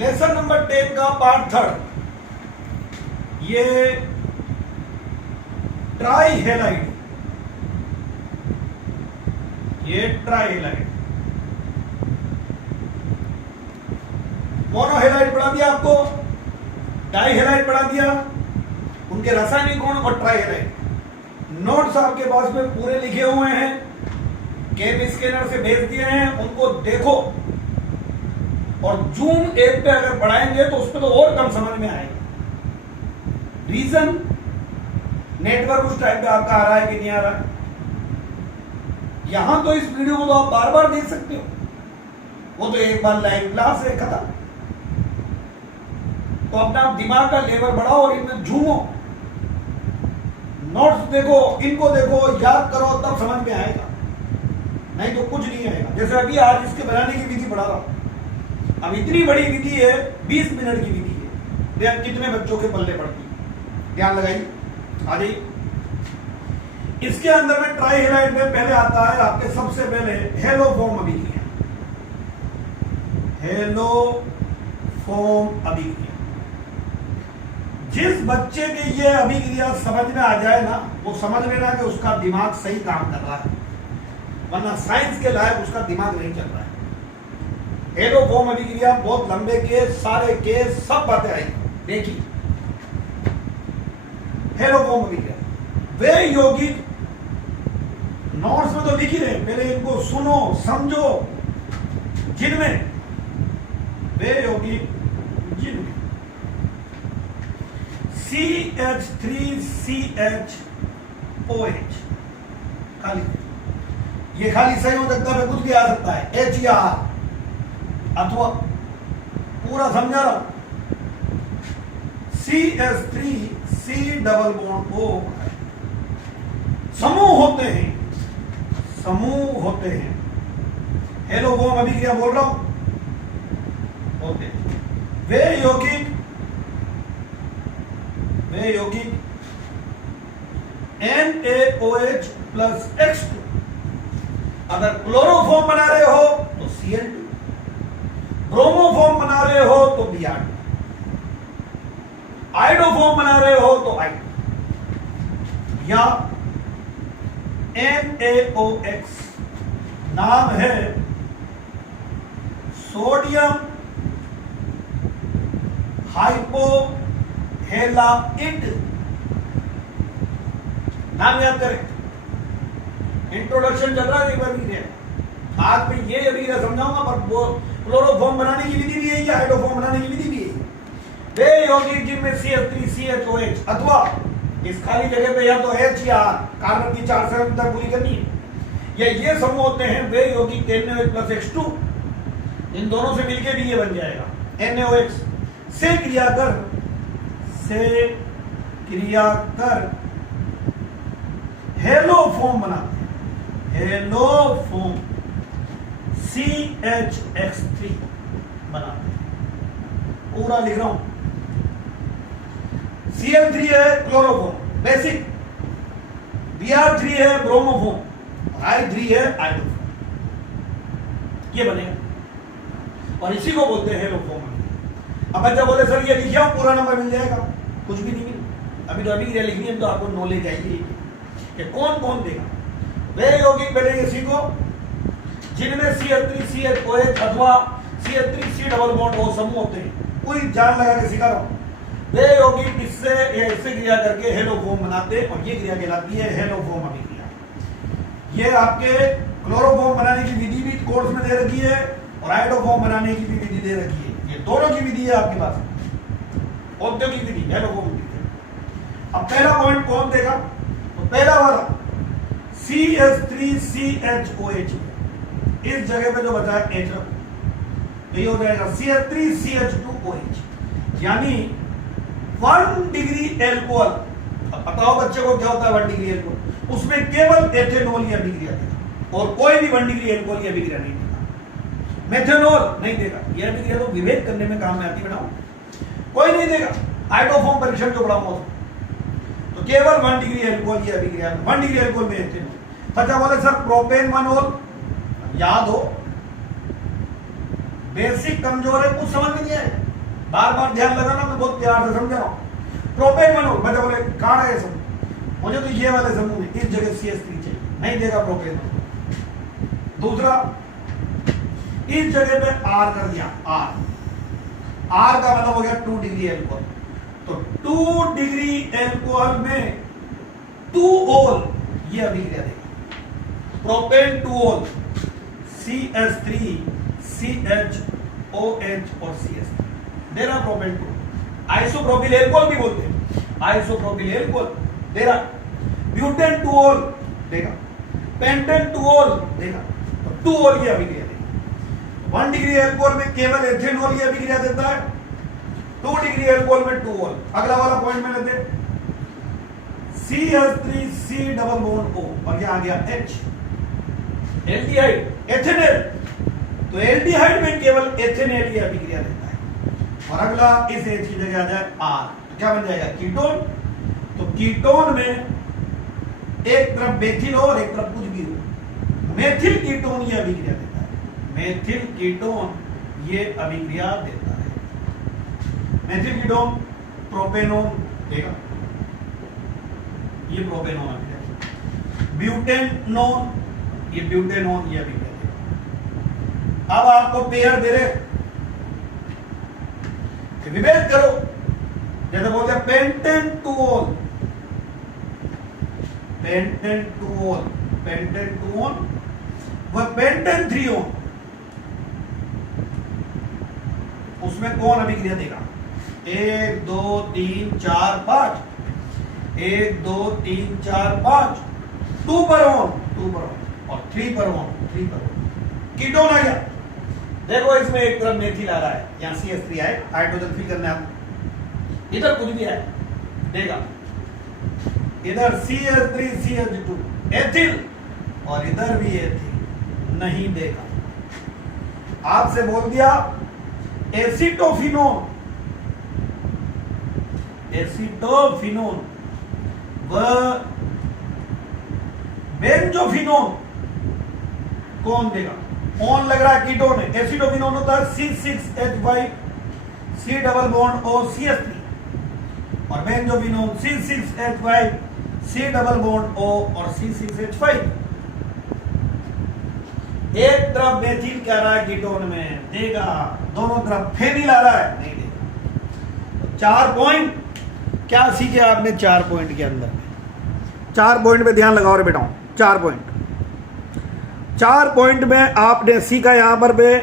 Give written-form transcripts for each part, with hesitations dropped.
Lesson number 10 का part third, ये ट्राइहेलाइड, ये ट्राइहेलाइड, मोनोहेलाइड पढ़ा दिया आपको, डाइहेलाइड पढ़ा दिया, उनके रासायनिक गुण और ट्राइहेलाइड नोट्स आपके पास में पूरे लिखे हुए हैं, केम स्कैनर से भेज दिए हैं, उनको देखो और जूम ऐप पे अगर पढ़ाएंगे तो उस पर तो और कम समझ में आएगा। रीजन, नेटवर्क उस टाइम पे आपका आ रहा है कि नहीं आ रहा है। यहां तो इस वीडियो को तो आप बार बार देख सकते हो, वो तो एक बार लाइव क्लास है, खत्म। तो अपना दिमाग का लेवल बढ़ाओ और इनमें झूमो, नोट्स देखो, इनको देखो, याद करो, तब समझ में आएगा, नहीं तो कुछ नहीं आएगा। जैसे अभी आज इसके बनाने की विधि पढ़ा रहा हूं, अब इतनी बड़ी विधि है, 20 मिनट की विधि है, देख कितने बच्चों के पल्ले पड़ती है। ध्यान लगाइए, आ जाइए। इसके अंदर में ट्राइहेलाइड में पहले आता है आपके सबसे पहले हेलोफॉर्म अभिक्रिया, हेलोफॉर्म अभिक्रिया। जिस बच्चे के ये अभिक्रिया समझ में आ जाए ना, वो समझ लेना कि उसका दिमाग सही काम कर रहा है, वरना साइंस के लायक उसका दिमाग नहीं चल रहा है। हेलोफॉर्म अभिक्रिया बहुत लंबे केस, सारे केस, सब बातें आई, देखिए। हेलोफॉर्म अभिक्रिया, वे यौगिक, नोट्स में तो लिख ही रहे, पहले इनको सुनो समझो, जिनमें, वे यौगिक जिनमें CH3CHOH, खाली, ये खाली संयोजकता में कुछ भी आ सकता है, HER, अथवा पूरा समझा रहा हूं, CH3C+O, समूह होते हैं, समूह होते हैं। हेलोफॉर्म अभिक्रिया बोल रहा हूं, होते हैं। वे यौगिक NaOH प्लस X2, अगर क्लोरोफॉर्म बना रहे हो तो Cl2, ब्रोमोफॉर्म बना रहे हो तो Br2, आइडोफॉर्म बना रहे हो तो I2, या NaOX, नाम है सोडियम हाइपोहेलाइड, नाम याद करें, इंट्रोडक्शन चल रहा है एक बार भी। आज मैं ये अभिक्रिया समझाऊंगा, पर वो क्लोरोफॉर्म बनाने की विधि भी है या हाइड्रोफॉर्म बनाने की विधि भी है। वे यौगिक जिनमें CH3CHOH अथवा इस खाली जगह पे या तो H या R, कार्बन की 4 संरचना पूरी करनी है, या ये समूह होते हैं, वे यौगिक NaOH प्लस X2, इन दोनों से मिलके भी ये बन जाएगा NaOX, से क्रिया कर हेलोफॉर्म बनाते हैं, हेलोफॉर्म CHX3 बनाते हैं। पूरा लिख रहा हूं, Cl3 है क्लोरोफॉर्म बेसिक, Br3 है ब्रोमोफॉर्म, I3 है आइडोफॉर्म, ये बनेगा और इसी को बोलते हैं हेलोफॉर्म। अब बच्चा बोले सर ये लिखिए पूरा नंबर मिल जाएगा, कुछ भी नहीं मिला, अभी तो अभिक्रिया लिखनी है, तो आपको नॉलेज आएगी कि कौन कौन देगा। वे यौगिक बनेंगे सीखो जिनमें CH3CHOH अथवा CH3C+O समूह होते हैं, पूरी जान लगा के सिखा रहा हूं। वे यौगिक इससे क्रिया करके हेलोफॉर्म बनाते हैं और ये क्रिया कहलाती है हेलोफॉर्म अभिक्रिया। ये आपके क्लोरोफॉर्म बनाने की विधि भी कोर्स में दे रखी है और आइडोफॉर्म बनाने की भी विधि दे रखी है, ये दोनों की विधि है आपके पास, औद्योगिक विधि, हेलोफॉर्म विधि। अब पहला पॉइंट कौन देगा, तो पहला वाला CH3CHOH, इस जगह पे जो बचा है H रखो, ये हो जाएगा CH3CH2OH, यानी 1 डिग्री एल्कोहल। अब बताओ बच्चे को क्या होता है 1 डिग्री एल्कोहल, उसमें केवल एथेनॉल की अभिक्रिया देगा और कोई भी 1 डिग्री एल्कोहल की अभिक्रिया नहीं देगा, मेथेनॉल नहीं देगा। यह अभिक्रिया तो विभेद करने में काम में आती है, बनाओ कोई नहीं देगा। आइडोफॉर्म परीक्षण जो पढ़ाऊंगा तो केवल 1 डिग्री एल्कोहल की अभिक्रिया, 1 डिग्री एल्कोहल में एथेनॉल। बच्चा बोले सर प्रोपेनमानोल, याद हो बेसिक कमजोर है, कुछ समझ में नहीं आए, बार बार ध्यान लगाना, मैं बहुत प्यार से समझा रहा हूं। प्रोपेन बनोल, बच्चे बोले कहां है समूह, मुझे तो ये वाले समूह में इस जगह CH3 चाहिए, नहीं देगा प्रोपेन। दूसरा, इस जगह पे R कर दिया, R का मतलब हो गया 2 डिग्री एल्कोहल, तो 2 डिग्री एल्कोहल में 2 ओल ये अभिक्रिया देगा, प्रोपेन 2 ओल CH3 CHOH और CH3 दे रहा प्रोपेन 2। आइसोप्रोपिल एल्कोहल भी बोलते हैं, आइसोप्रोपिल एल्कोहल दे रहा, ब्यूटेन 2 ओल देगा, पेंटेन 2 ओल देगा, तो 2 ओल की अभिक्रिया देगा। 1 डिग्री एल्कोहल में केवल एथेनॉल की अभिक्रिया देता है, 2 डिग्री एल्कोहल में 2 ओल। अगला वाला पॉइंट में लेते हैं, CH3C डबल बॉन्ड O और यह आ गया H, एल्डिहाइड एथेनॉल, तो एल्डिहाइड में केवल एथेनॉल की अभिक्रिया देता है। और अगला इस H की जगह आ जाए R, तो क्या बन जाएगा कीटोन, तो कीटोन में एक तरफ मेथिल हो और एक तरफ कुछ भी हो, मेथिल कीटोन ये अभिक्रिया देता है, मेथिल कीटोन ये अभिक्रिया देता है। मेथिल कीटोन प्रोपेनोन देगा, ये प्रोपेनोन अभिक्रिया, ब्यूटेनोन ये ब्यूटेनोन ये अभिक्रिया देगा। अब आपको पेयर दे रहे, विभेद करो, जैसे बोलते हैं पेंटेन 2 ओल, पेंटेन 2 ओल, पेंटेन 2 ओल व पेंटेन 3 ओल, उसमें कौन अभिक्रिया देगा? 1 2 3 4 5, 1 2 3 4 5, 2 पर ओन, 2 पर ओन और 3 पर ओन, 3 पर ओन, कीटोन आ गया। देखो इसमें एक तरफ मेथिल आ रहा है, यहां CH3 आए, हाइड्रोजन फिल करना है, इधर कुछ भी है देगा, इधर CH3 CH2 एथिल और इधर भी एथिल नहीं देगा। आपसे बोल दिया एसिटोफिनोन, एसिटोफिनोन व बेंजोफिनोन कौन देगा? ऑन लग रहा है कीटोन है, एसिडोफिनोन होता है C6H5 C double bond O CH3 और benzophenone C6H5 C double bond O और C6H5। एक तरफ मेथिल कह रहा है कीटोन में देगा, दोनों तरफ फेनिल आ रहा है नहीं देगा। 4 पॉइंट क्या सीखे आपने 4 पॉइंट के अंदर? 4 पॉइंट पे ध्यान लगाओ रे बेटाओ, 4 पॉइंट में आपने सीखा यहां पर पे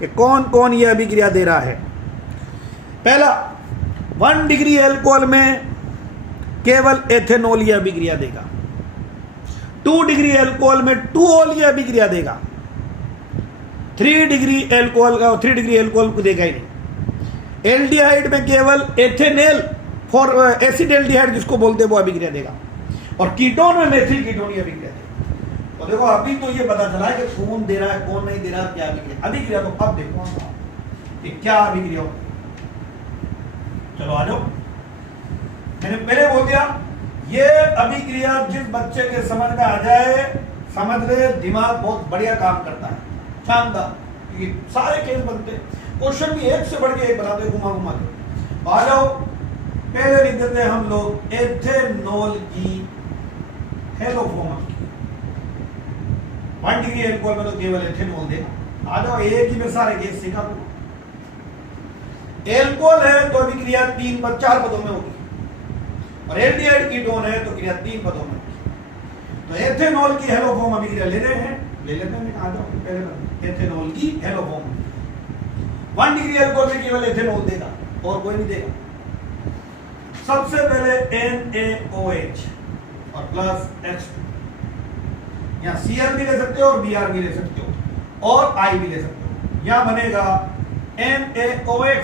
कि कौन कौन ये अभिक्रिया दे रहा है। पहला, 1 डिग्री एल्कोहल में केवल एथेनॉल ये अभिक्रिया देगा, 2 डिग्री एल्कोहल में 2 ओल ये अभिक्रिया देगा, 3 डिग्री एल्कोहल का 3 डिग्री एल्कोहल को देगा ही नहीं। एल्डिहाइड में केवल एथेनॉल फॉर एसिड एल्डिहाइड जिसको बोलते हैं वो अभिक्रिया देगा, और कीटोन में मेथिल कीटोन ये अभिक्रिया देगा। तो देखो अभी तो ये पता चला है कि कौन दे रहा है कौन नहीं दे रहा है, क्या अभिक्रिया। अभिक्रिया तो अब देखो कि क्या अभिक्रिया होती है। चलो आ जाओ, मैंने पहले बोल दिया ये अभिक्रिया जिस बच्चे के समझ में आ जाए, समझ ले, दिमाग बहुत बढ़िया काम करता है, शानदार, क्योंकि सारे केस बनते, क्वेश्चन भी एक से बढ़ के एक बनाते घुमा घुमा के। आ जाओ, पहले लिख देते हैं हम लोग एथेनॉल की हेलोफॉर्म। 1 डिग्री एल्कोहल में तो केवल एथेनॉल देगा। आ जाओ, एक ही में सारे केस सिखा दो। एल्कोहल है तो अभिक्रिया 4 पदों में होगी, और एल्डिहाइड कीटोन है तो क्रिया 3 पदों में होगी। तो एथेनॉल की हेलोफॉर्म अभिक्रिया ले रहे हैं, ले लेते हैं। आ जाओ पहले एथेनॉल की हेलोफॉर्म। 1 डिग्री एल्कोहल में केवल एथेनॉल देगा और कोई नहीं देगा। सबसे पहले NaOH और प्लस H2, यहां Cl भी ले सकते हो और Br भी ले सकते हो और I भी ले सकते हो। यहां बनेगा NaOX,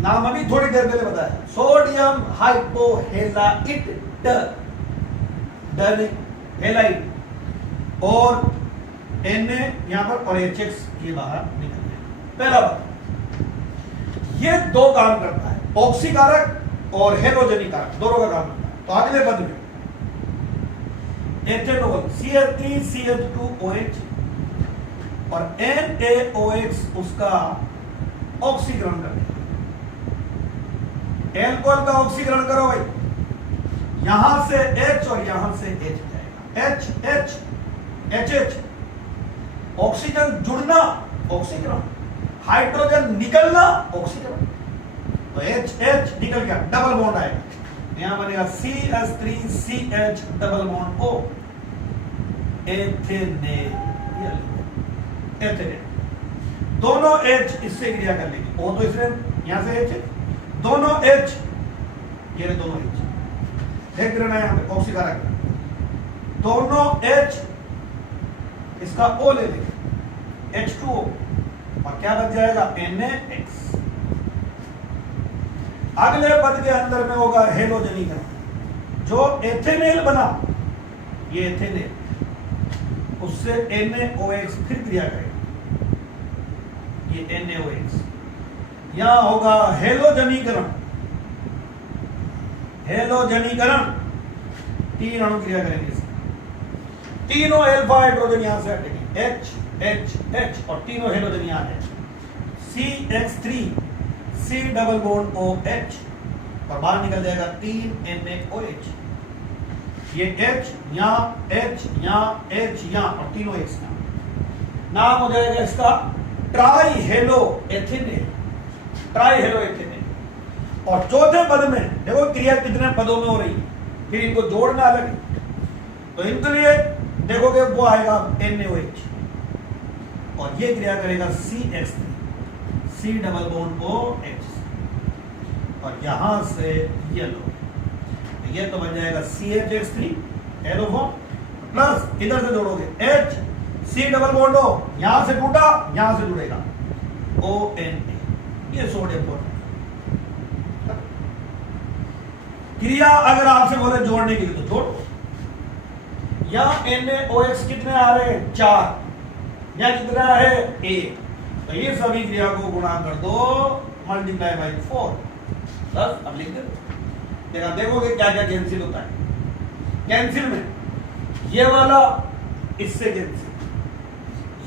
नाम अभी थोड़ी देर पहले बताया, सोडियम हाइपोहेलाइट हेलाइट, और Na यहां पर और HX के बाहर निकल गया। पहला बात, ये 2 काम करता है, ऑक्सीकारक और हेलोजेनिक कारक, दोनों का काम करता है। तो अगले पद में एथेनॉल CH3CH2OH और NaOX उसका ऑक्सीकरण करने, एल्कोहल का ऑक्सीकरण करो भाई, यहां से H और यहां से H जाएगा, H H H H, oxygen जुड़ना ऑक्सीकरण, हाइड्रोजन निकलना ऑक्सीकरण, तो H H निकल गया, डबल बॉन्ड आएगा, यहां बनेगा CH3CH डबल बॉन्ड O, एथेनेल, एथेनेल। दोनों H इससे क्रिया कर लेंगे, O तो इसमें यहां से H, दोनों H, ये रहे दोनों H, देख रहे ना यहां पे ऑक्सीकरण, दोनों H इसका O ले लेंगे, H2O, और क्या बच जाएगा NaX। अगले पद के अंदर में होगा हेलोजनीकरण, जो एथेनेल बना, ये एथेनेल, उससे NaOH फिर क्रिया करेगा, ये NaOH, यहां होगा हेलोजनीकरण, हेलोजनीकरण, 3 अणु क्रिया करेंगे, तीनों अल्फा हाइड्रोजन यहां से हटेंगे, H H H, और तीनों हेलोजन यहां है, CH3 C double bond OH, और बाहर निकल जाएगा 3 NaOH, ये H यहां H यहां H यहां, और तीनों H यहां, नाम हो जाएगा इसका ट्राई हेलो एथेनेल, ट्राई हेलो एथेनेल। और चौथे पद में देखो क्रिया कितने पदों में हो रही है, फिर इनको जोड़ना अलग है, तो इनके लिए देखोगे वो आएगा NaOH, और ये क्रिया करेगा CH3 C double bond OH, और यहां से ये लो, ये तो बन जाएगा CHX3 एलोफॉर्म, प्लस इधर से जोड़ोगे H C double bond O, यहां से टूटा यहां से जुड़ेगा ONA, ये सोडियम क्लोराइड। क्रिया अगर आपसे बोले जोड़ने के लिए तो जोड़ो, यहां NaOH कितने आ रहे हैं 4, यहां कितना है 1, तो ये सभी क्रिया को गुणा कर दो, मल्टीप्लाई बाई 4, बस अब लिख दो, देखोगे क्या क्या कैंसिल होता है। कैंसिल में ये वाला इससे कैंसिल,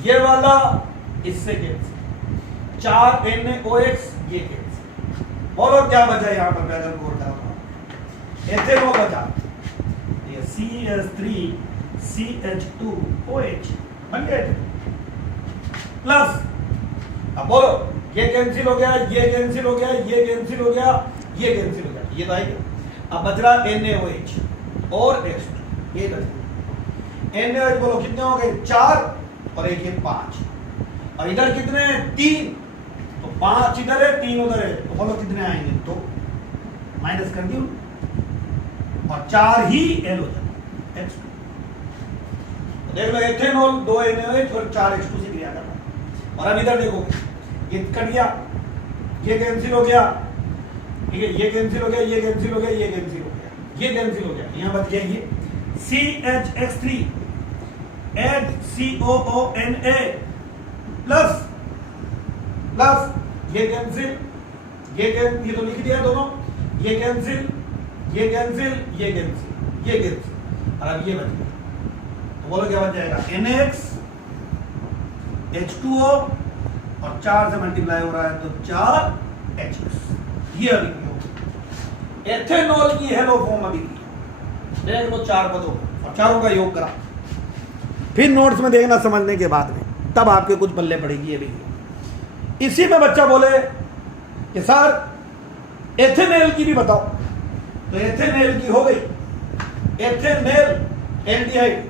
ये वाला इससे कैंसिल, 4 NaOH ये कैंसिल, बोलो क्या बचा यहां पर, अगर गौर करो एथेनॉल बचा, ये CH3CH2OH बन गया, प्लस अब बोलो ये कैंसिल हो गया, ये कैंसिल हो गया, ये कैंसिल हो गया, ये कैंसिल हो गया, ये तो आएगा। अब बच रहा NaOH और H2, ये बचा NaOH, बोलो कितने हो गए 4, और एक ये 5, और इधर कितने 3, तो 5 इधर है 3 उधर है, तो बोलो कितने आएंगे 2, माइनस कर दियो, और 4 ही एलोजन H2, तो देख लो एथेनॉल 2 NaOH और 4 H2 से क्रिया कर रहा है। और अब इधर देखोगे ये कट गया, ये कैंसिल हो गया, ठीक है, ये कैंसिल हो गया, ये कैंसिल हो गया, ये कैंसिल हो गया, ये कैंसिल हो गया, यहां बच गया ये CHX3 HCOONA प्लस प्लस ये कैंसिल, ये तो लिख दिया दोनों, ये कैंसिल, ये कैंसिल, ये कैंसिल, ये कैंसिल, और अब ये बच गया, तो बोलो क्या बच जाएगा NaX H2O, और 4 से मल्टीप्लाई हो रहा है तो 4H, ये अभी एथेनॉल की हेलो फॉर्म अभी देख लो 4 पदों और चारों का योग करा, फिर नोट्स में देखना समझने के बाद में, तब आपके कुछ बल्ले पड़ेगी अभी। इसी में बच्चा बोले कि सर एथेनेल की भी बताओ, तो एथेनेल की हो गई, एथेनेल एल्डिहाइड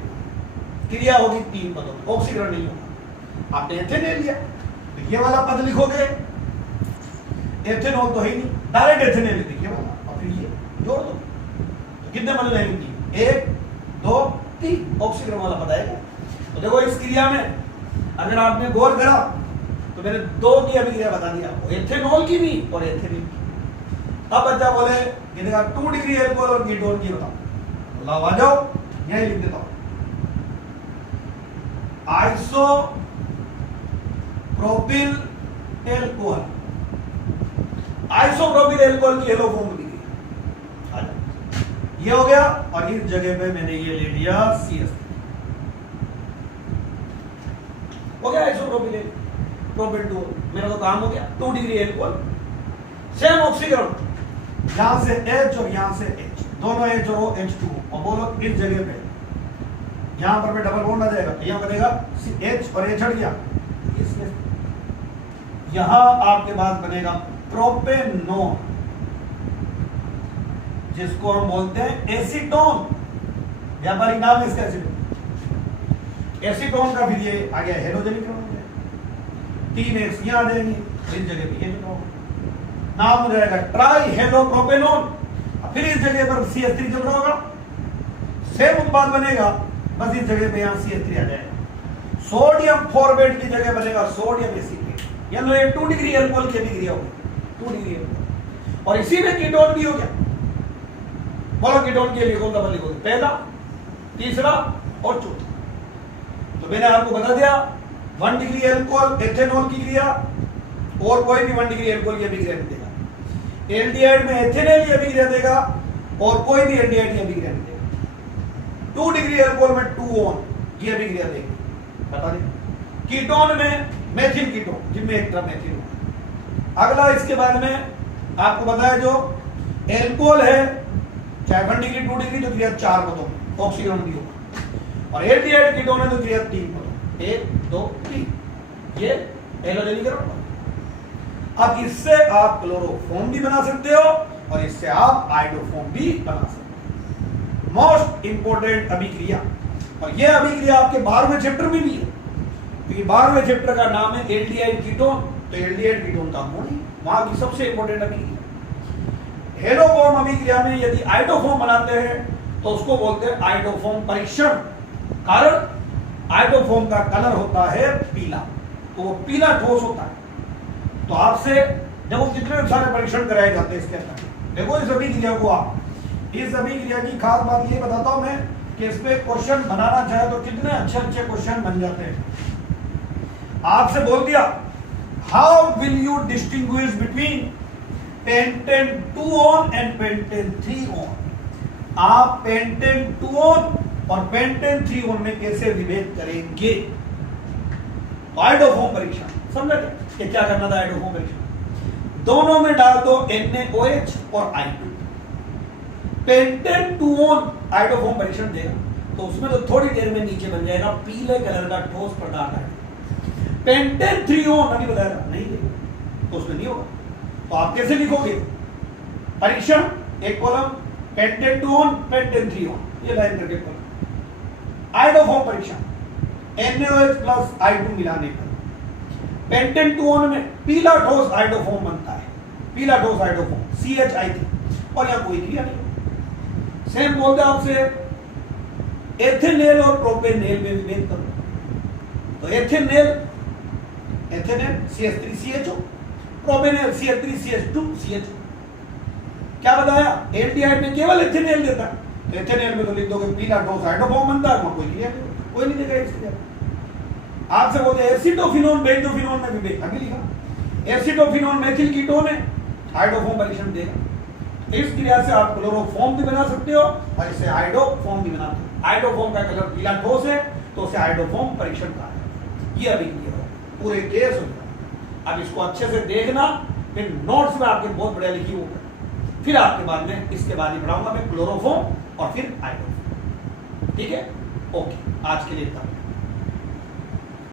क्रिया होगी 3 पदों में, ऑक्सीकरण नहीं होगा। आपने एथेनेल लिया तो ये वाला पद लिखोगे, एथेनॉल तो है ही नहीं, डायरेक्ट एथेनेल लिखिए वाला, और फिर ये जोड़ दो, तो कितने पद रहेंगे 1 2 3, ऑक्सीकरण वाला पद आएगा। तो देखो इस क्रिया में अगर आपने गौर करा तो मैंने 2 की अभिक्रिया बता दिया आपको, एथेनॉल की भी और एथेनिल की। अब बच्चा बोले कि देखा 2 डिग्री एल्कोहल और कीटोन की बताओ, लाओ आ जाओ, यही लिख देता हूं, आइसोप्रोपिल एल्कोहल, आइसोप्रोपिल एल्कोहल की हेलो फॉर्म दी गई, ये हो गया, और इस जगह पे मैंने ये ले लिया CS, हो गया आइसोप्रोपिल। प्रोपेन 2, मेरा तो काम हो गया, 2 डिग्री एल्कोहल। सेम ऑक्सीकरण, यहां से H और यहां से H, दोनों H और H2, और बोलो इस जगह पे यहां पर डबल बॉन्ड आ जाएगा, यहां बनेगा H और H हट गया, इसमें यहां आपके पास बनेगा प्रोपेनोन, जिसको हम बोलते हैं एसीटोन, व्यापारिक नाम है इसका एसीटोन। एसीटोन का फिर ये आ गया हेलोजेनिक हो गया, 3 X यहां आ जाएंगे, इस जगह पे ये जो नाम हो जाएगा ट्राई हेलोप्रोपेनोन, फिर इस जगह पर CH3 जब होगा सेम उत्पाद बनेगा, बस इस जगह पे यहां CH3 आ जाएगा, सोडियम फॉर्मेट की जगह बनेगा सोडियम एसीटेट, यानी ये 2 डिग्री एल्कोहल की अभिक्रिया होगी, 2 डिग्री एल्कोहल। और इसी में कीटोन भी हो गया, बोलो कीटोन के लिए कौन सा लिखोगे, पहला, तीसरा और चौथा। तो मैंने आपको बता दिया 1 डिग्री एल्कोहल एथेनॉल की क्रिया, और कोई भी 1 डिग्री एल्कोहल की अभिक्रिया नहीं देगा, एल्डिहाइड में एथेनॉल की अभिक्रिया देगा, और कोई भी एल्डिहाइड की अभिक्रिया नहीं देगा। 2 डिग्री एल्कोहल में 2 ऑन की अभिक्रिया देगी, बता दें। कीटोन में मेथिल कीटोन, जिनमें एक तरफ मेथिल होगा। अगला इसके बाद में आपको बताया जो एल्कोहल है, चाहे 1 डिग्री 2 डिग्री, तो क्रिया 4 पदों में ऑक्सीकरण भी होगा, और एल्डिहाइड कीटोन है तो क्रिया 3 पदों, 1 2 3, ये हेलोजेनीकरण होगा। अब इससे आप क्लोरोफॉर्म भी बना सकते हो, और इससे आप आयोडोफॉर्म भी बना सकते हो। मोस्ट इंपोर्टेंट अभिक्रिया, और यह अभिक्रिया आपके 12वें चैप्टर में भी है, क्योंकि 12वें चैप्टर का नाम है एल्डिहाइड कीटोन, तो एल्डिहाइड कीटोन का होना वहां की सबसे इंपोर्टेंट अभिक्रिया। हेलोफॉर्म अभिक्रिया में यदि आयोडोफॉर्म बनाते हैं तो उसको बोलते हैं आयोडोफॉर्म परीक्षण, कारण आयोडोफॉर्म का कलर होता है पीला, तो वो पीला ठोस होता है। तो आपसे देखो कितने सारे परीक्षण कराए जाते हैं इसके अंदर, देखो इस अभिक्रिया को, आप इस अभिक्रिया की खास बात ये बताता हूं मैं कि इस पे क्वेश्चन बनाना चाहे तो कितने अच्छे अच्छे क्वेश्चन बन जाते हैं। आपसे बोल दिया how will you distinguish between pentane 2 on and pentane 3 on, आप पेंटेन 2 ऑन और पेंटेन 3 ऑन में कैसे विभेद करेंगे। आयोडोफॉर्म परीक्षण समझ कि क्या करना था, आयोडोफॉर्म परीक्षण दोनों में डाल दो NaOH और I2, पेंटेन 2 ऑन आयोडोफॉर्म परीक्षण देगा, तो उसमें तो थोड़ी देर में नीचे बन जाएगा पीले कलर का ठोस पदार्थ है। पेंटेन 3 ऑन अभी बताया नहीं देगा, तो उसमें नहीं होगा, तो आप कैसे लिखोगे परीक्षण, एक column pentane 2 on pentane 3 on, ये लाइन करके कॉलम। आयोडोफॉर्म परीक्षण NaOH प्लस I2 मिलाने पर पेंटेन 2 ऑन में पीला ठोस आयोडोफॉर्म बनता है, पीला ठोस आयोडोफॉर्म CH3, और यहां कोई क्रिया नहीं। सेम बोलते आपसे एथेनेल और प्रोपेनेल में विभेद करो, तो एथेनेल CH3CHO, प्रोपेनेल CH3CH2 CHO। क्या बताया, एल्डिहाइड में केवल एथेनेल देता है, तो एथेनेल में तो लिख दोगे पीला ठोस आयोडोफॉर्म बनता है, वहां कोई क्रिया नहीं, कोई नहीं देगा इसलिए। आपसे बोलते एसिटोफिनोन बेंजोफिनोन में विभेद, अभी लिखा एसिटोफिनोन मेथिल कीटोन है, आयोडोफॉर्म परीक्षण देगा। इस क्रिया से आप क्लोरोफॉर्म भी बना सकते हो, और इससे आयोडोफॉर्म भी बनाते हो। आयोडोफॉर्म का कलर पीला ठोस है, तो उसे आयोडोफॉर्म परीक्षण कहा है। ये अभिक्रिया पूरे केस हो गया। अब इसको अच्छे से देखना, फिर नोट्स में आपके बहुत बढ़िया लिखी होगा, फिर आपके बाद में इसके बाद ही पढ़ाऊंगा मैं क्लोरोफॉर्म और फिर आयोडोफॉर्म। ठीक है, ओके, आज के लिए इतना।